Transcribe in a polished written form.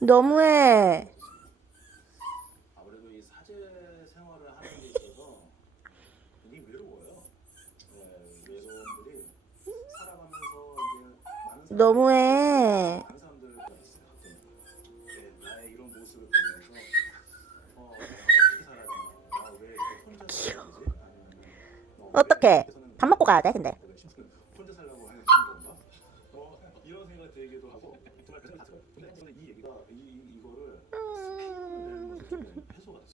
너무해. 아무래도 이 사제 생활을 하는 데 있어서 굉장히 외로워요. 외로움들이 살아가면서 이제 너무해. 많은 사람들과 있어요. 나의 이런 모습을 보면서 내가 어떻게 살아야 되나, 나 왜 이렇게 혼자 살아야 되지? 아니면은 왜 어떡해. 밖에서는 밥 먹고 가야 돼, 근데.